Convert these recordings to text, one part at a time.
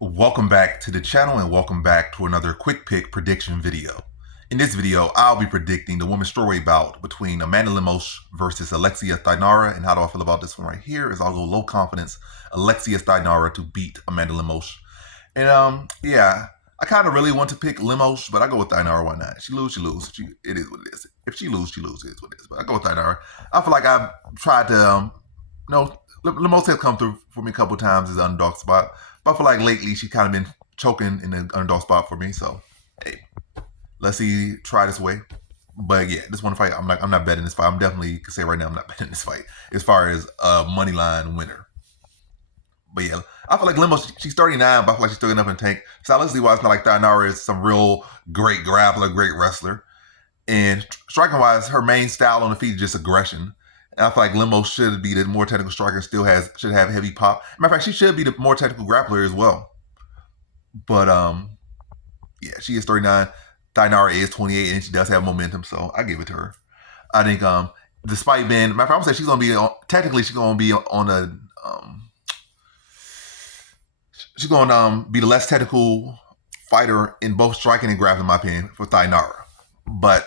Welcome back to the channel and welcome back to another quick pick prediction video. In this video, I'll be predicting the women's strawweight bout between Amanda Lemos versus Alexia Thainara. And how do I feel about this one right here is I'll go low confidence Alexia Thainara to beat Amanda Lemos. And yeah, I kind of really want to pick Lemos, but I go with Thainara. Why not? She lose, she lose. It is what it is. If she lose, she loses. It is what it is. But I go with Thainara. I feel like I've tried to, Lemos has come through for me a couple times as an underdog spot. But I feel like lately she's kind of been choking in the underdog spot for me. So, hey, let's see, try this way. But yeah, this one fight, I'm not betting this fight. I'm definitely can say right now I'm not betting this fight as far as a money line winner. But yeah, I feel like Lemos, she's 39, but I feel like she's still enough in the tank. Stylistically wise, it's not like Thainara is some real great grappler, great wrestler. And striking wise, her main style on the feet is just aggression. And I feel like Lemos should be the more technical striker, should have heavy pop. Matter of fact, she should be the more technical grappler as well. But yeah, she is 39. Thainara is 28, and she does have momentum, so I give it to her. I think despite being, matter of fact, I'm gonna say she's gonna be technically she's gonna be on a she's gonna be the less technical fighter in both striking and grappling, in my opinion, for Thainara. But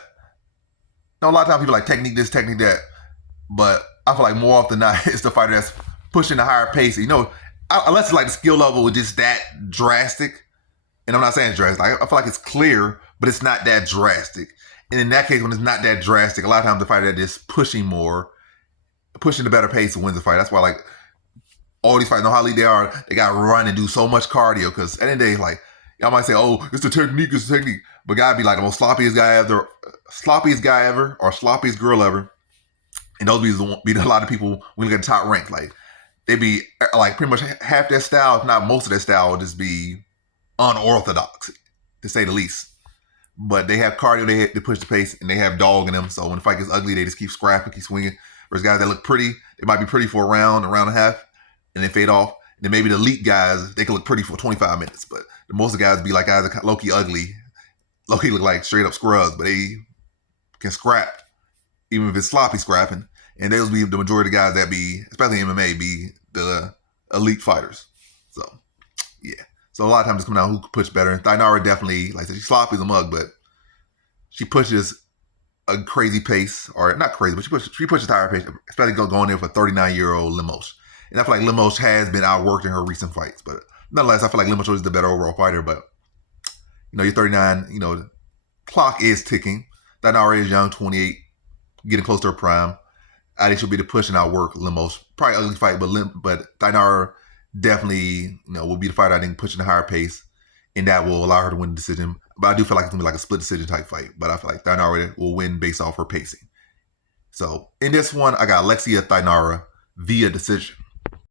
a lot of times people like technique this, technique that. But I feel like more often than not, it's the fighter that's pushing the higher pace. Unless it's like the skill level is just that drastic. And I'm not saying it's drastic. I feel like it's clear, but it's not that drastic. And in that case, when it's not that drastic, a lot of times the fighter that is pushing the better pace wins the fight. That's why like all these fighters know how elite they are. They got to run and do so much cardio because at the end of the day, like y'all might say, "Oh, it's the technique, it's the technique," but gotta be like the most sloppiest guy ever, or sloppiest girl ever. And those be a lot of people when you look at the top rank. Like they be like pretty much half their style, if not most of their style, will just be unorthodox, to say the least. But they have cardio, they push the pace, and they have dog in them. So when the fight gets ugly, they just keep scrapping, keep swinging. Whereas guys that look pretty, they might be pretty for a round and a half, and they fade off. And then maybe the elite guys, they can look pretty for 25 minutes. But most of the guys be like guys that low-key ugly, low-key look like straight up scrubs, but they can scrap, even if it's sloppy scrapping. And those be the majority of the guys that be, especially in MMA, be the elite fighters. So, yeah. So a lot of times it's coming down who can push better. And Thainara definitely, like I said, she's sloppy as a mug, but she pushes a crazy pace, or not crazy, but she pushes higher pace, especially going there for 39-year-old Lemos. And I feel like Lemos has been outworked in her recent fights. But nonetheless, I feel like Lemos is the better overall fighter. But, you're 39, the clock is ticking. Thainara is young, 28, getting close to her prime. I think she'll be the push and outwork Lemos. Probably ugly fight, but Thainara definitely, will be the fighter, I think, pushing the higher pace, and that will allow her to win the decision. But I do feel like it's going to be like a split decision type fight. But I feel like Thainara will win based off her pacing. So in this one, I got Alexia Thainara via decision.